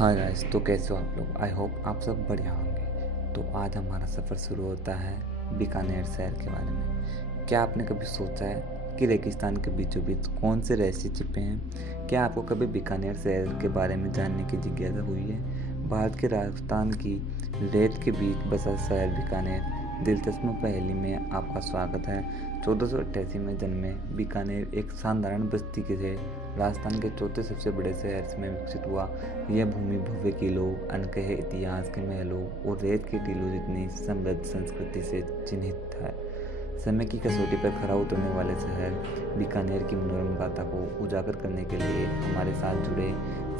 हाँ गाइस, तो कैसे हो आप लोग। आई होप आप सब बढ़िया होंगे। तो आज हमारा सफ़र शुरू होता है बीकानेर शहर के बारे में। क्या आपने कभी सोचा है कि रेगिस्तान के बीचों बीच कौन से रहस्य छिपे हैं? क्या आपको कभी बीकानेर शहर के बारे में जानने की जिज्ञासा हुई है? भारत के राजस्थान की रेत के बीच बसा शहर बीकानेर दिलचस्प पहेली में आपका स्वागत है। 1488 में जन्मे बीकानेर एक साधारण बस्ती के थे राजस्थान के चौथे सबसे बड़े शहर में विकसित हुआ। यह भूमि भव्य किलों, अनकहे इतिहास के महलों और रेत के टीलों जितनी समृद्ध संस्कृति से चिन्हित है। समय की कसौटी पर खरा उतरने वाले शहर बीकानेर की मनोरम गाथा को उजागर करने के लिए हमारे साथ जुड़े।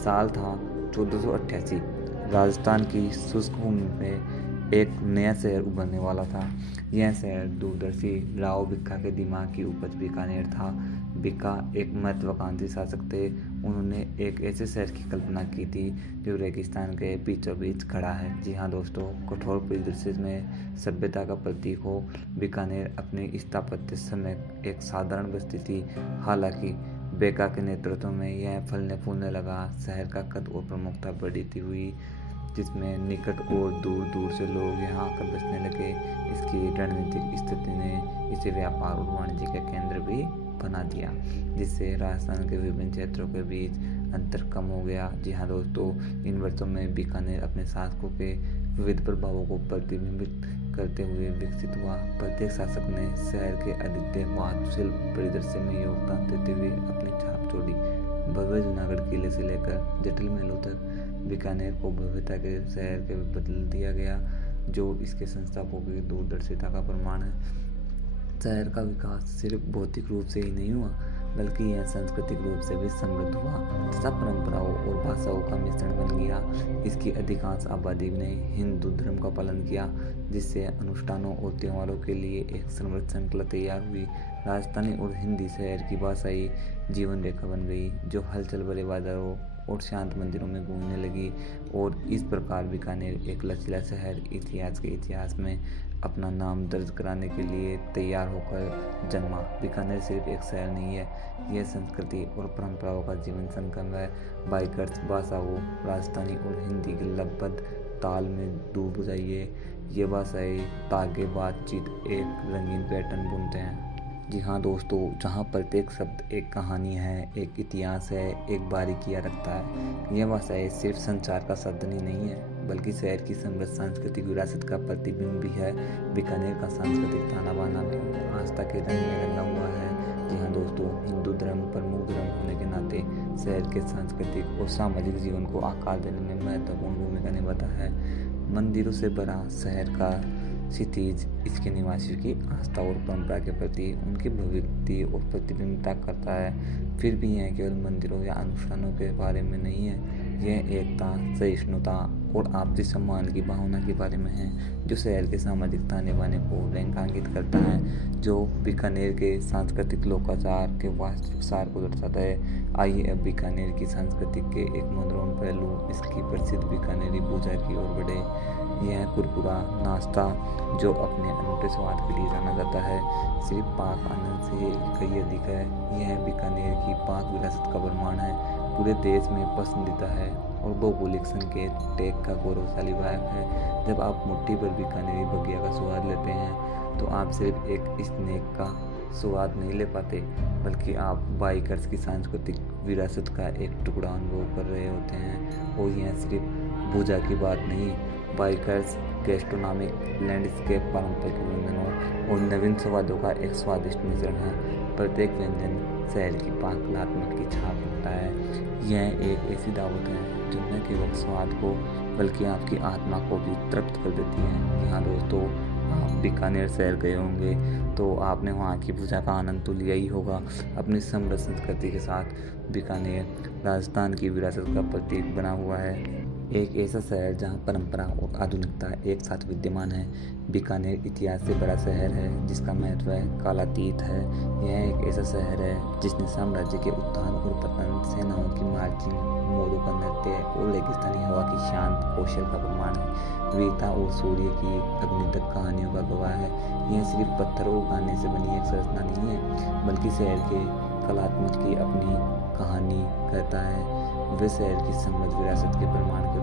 साल था 1488। राजस्थान की शुष्क भूमि में एक नया शहर उभरने वाला था। यह शहर दूरदर्शी राव भिक्खा के दिमाग की उपज बीकानेर था। भिक्खा एक महत्वाकांक्षी शासक थे। उन्होंने एक ऐसे शहर की कल्पना की थी जो रेगिस्तान के बीचों बीच खड़ा है। जी हाँ दोस्तों, कठोर परिदृश्य में सभ्यता का प्रतीक हो। बीकानेर अपने स्थापत्य समय एक साधारण बस्ती थी। हालांकि भिक्खा के नेतृत्व में यह फलने फूलने लगा। शहर का कद और प्रमुखता बढ़ती हुई, जिसमें निकट और दूर दूर से लोग यहाँ आकर बसने लगे। इसकी रणनीतिक स्थिति ने इसे व्यापार और वाणिज्य का केंद्र भी बना दिया, जिससे राजस्थान के विभिन्न क्षेत्रों के बीच अंतर कम हो गया। जी हाँ दोस्तों, इन वर्षों में बीकानेर अपने शासकों के विविध प्रभावों को प्रतिबिंबित करते हुए विकसित हुआ। प्रत्येक शासक ने शहर के अद्वितीय वास्तुशिल्प परिदृश्य में योगदान देते हुए अपनी छाप छोड़ी। भव्य जूनागढ़ किले से लेकर जटिल महलों तक बीकानेर को भव्यता के शहर के बदल दिया गया, जो इसके संस्थापकों की दूरदर्शिता का प्रमाण है। शहर का विकास सिर्फ भौतिक रूप से ही नहीं हुआ, बल्कि यह सांस्कृतिक रूप से भी समृद्ध हुआ तथा परंपराओं और भाषाओं का मिश्रण बन गया। इसकी अधिकांश आबादी ने हिंदू धर्म का पालन किया, जिससे अनुष्ठानों और त्योहारों के लिए एक समृद्ध श्रृंखला तैयार हुई। राजस्थानी और हिंदी शहर की भाषाई जीवन रेखा बन गई, जो हलचल भरे बाजारों और शांत मंदिरों में गूंजने लगी। और इस प्रकार बीकानेर एक लचीला शहर इतिहास के इतिहास में अपना नाम दर्ज कराने के लिए तैयार होकर जन्मा। बीकानेर सिर्फ एक शहर नहीं है, यह संस्कृति और परंपराओं का जीवन संगम है। बाइकर्स भाषाओं राजस्थानी और हिंदी के लगभग ताल में डूब जाइए। ये भाषाएं तागे बातचीत एक रंगीन पैटर्न बुनते हैं। जी हाँ दोस्तों, जहाँ प्रत्येक शब्द एक कहानी है, एक इतिहास है, एक बारीकियाँ रखता है। यह भाषाएं सिर्फ संचार का साधन ही नहीं है, बल्कि शहर की समृद्ध सांस्कृतिक विरासत का प्रतिबिंब भी है। बीकानेर का सांस्कृतिक ताना बाना भी आस्था के रंग में रंगा हुआ है। जी हाँ दोस्तों, हिंदू धर्म प्रमुख धर्म होने के नाते शहर के सांस्कृतिक और सामाजिक जीवन को आकार देने में महत्वपूर्ण भूमिका निभाता है। मंदिरों से भरा शहर का क्षितिज इसके निवासियों की आस्था और परंपरा के प्रति उनकी प्रवृत्ति और प्रतिबिंबित करता है। फिर भी यह केवल मंदिरों या अनुष्ठानों के बारे में नहीं है, यह एकता, सहिष्णुता और आपसी सम्मान की भावना के बारे में है, जो शहर के सामाजिक ताने बाने को रेखांकित करता है, जो बीकानेर के सांस्कृतिक लोकाचार के वास्तविक सार को दर्शाता है। आइए अब बीकानेर की संस्कृति के एक मनोरम पहलू, इसकी प्रसिद्ध बीकानेरी भुजा की ओर बढ़े। यह कुरकुरा नाश्ता, जो अपने अनूठे स्वाद के लिए जाना जाता है, सिर्फ पाक आनंद से कहीं अधिक है। यह बीकानेर की पाक विरासत का प्रमाण है, पूरे देश में पसंदीदा है और भौगोलिक संकेत टेक का गौरवशाली वायक है। जब आप मुट्ठी भर बीकानेरी बगिया का स्वाद लेते हैं, तो आप सिर्फ एक स्नैक का स्वाद नहीं ले पाते, बल्कि आप बाइकर्स की सांस्कृतिक विरासत का एक टुकड़ा अनुभव कर रहे होते हैं। और यह सिर्फ भुजा की बात नहीं, बाइकर्स गैस्ट्रोनॉमिक लैंडस्केप पारंपरिक व्यंजनों और नवीन स्वादों का एक स्वादिष्ट मिश्रण है। प्रत्येक व्यंजन शहर की पाक कलात्मक की छाप रखता है। यह एक ऐसी दावत है जो न केवल स्वाद को, बल्कि आपकी आत्मा को भी तृप्त कर देती है। यहाँ दोस्तों, आप बीकानेर शहर गए होंगे तो आपने वहाँ की भुजा का आनंद तो लिया ही होगा। अपनी समृद्ध संस्कृति के साथ बीकानेर राजस्थान की विरासत का प्रतीक बना हुआ है। एक ऐसा शहर जहाँ परंपरा और आधुनिकता एक साथ विद्यमान है। बीकानेर इतिहास से बड़ा शहर है, जिसका महत्व कालातीत है। यह एक ऐसा शहर है जिसने साम्राज्य के उत्थान और पतन, सेनाओं की मार्चिंग, मोरों का नृत्य और रेगिस्तानी हवा की शांत कौशल का प्रमाण है। वीरता और सूर्य की अग्नि तक कहानियों का गवाह है। यह सिर्फ पत्थर और गाने से बनी एक संरचना नहीं है, बल्कि शहर के कलात्मक की अपनी कहानी कहता है। वे शहर की समृद्ध विरासत के प्रमाण के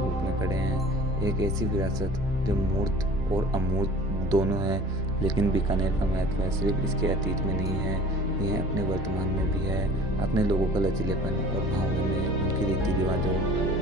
एक ऐसी विरासत जो मूर्त और अमूर्त दोनों है, लेकिन बीकानेर का महत्व सिर्फ इसके अतीत में नहीं है, यह अपने वर्तमान में भी है। अपने लोगों का लचीलेपन और भावना में, उनके रीति रिवाजों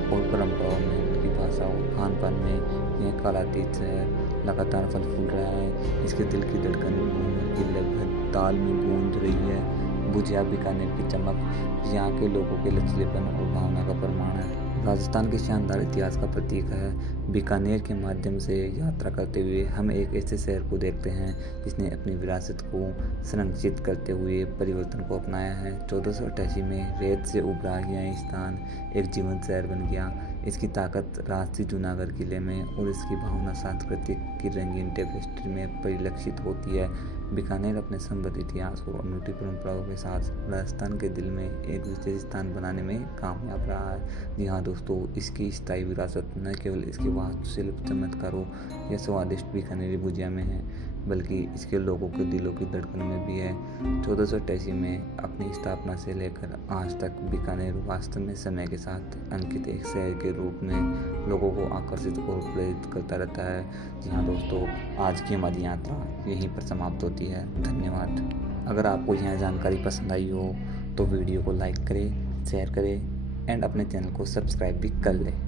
और परंपराओं में, उनकी भाषा और खान पान में यह कालातीत शहर लगातार फल फूल रहा है। इसके दिल की धड़कन घूमर की लगभग ताल में गूंज रही है। भुजिया बीकानेर की चमक यहाँ के लोगों के लचीलेपन और भावना का प्रमाण है। राजस्थान के शानदार इतिहास का प्रतीक है। बीकानेर के माध्यम से यात्रा करते हुए हम एक ऐसे शहर को देखते हैं जिसने अपनी विरासत को संरक्षित करते हुए परिवर्तन को अपनाया है। 1488 में रेत से उभरा यह स्थान एक जीवंत शहर बन गया। इसकी ताकत राजसी जूनागढ़ किले में और इसकी भावना सांस्कृतिक की रंगीन टेपेस्ट्री में परिलक्षित होती है। बीकानेर अपने समृद्ध इतिहास और अनूठी परंपराओं के साथ राजस्थान के दिल में एक विशेष स्थान बनाने में कामयाब रहा है। जी हाँ दोस्तों, इसकी स्थायी विरासत न केवल इसके वास्तुशिल्प चमत्कारों या स्वादिष्ट बीकानेरी भुजिया में है, बल्कि इसके लोगों के दिलों की धड़कन में भी है। 1488 में अपनी स्थापना से लेकर आज तक बीकानेर वास्तव में समय के साथ अंकित एक शहर के रूप में लोगों को आकर्षित और प्रेरित करता रहता है। जी हाँ दोस्तों, आज की हमारी यात्रा यहीं पर समाप्त होती है। धन्यवाद। अगर आपको यह जानकारी पसंद आई हो तो वीडियो को लाइक करें, शेयर करें एंड अपने चैनल को सब्सक्राइब भी कर लें।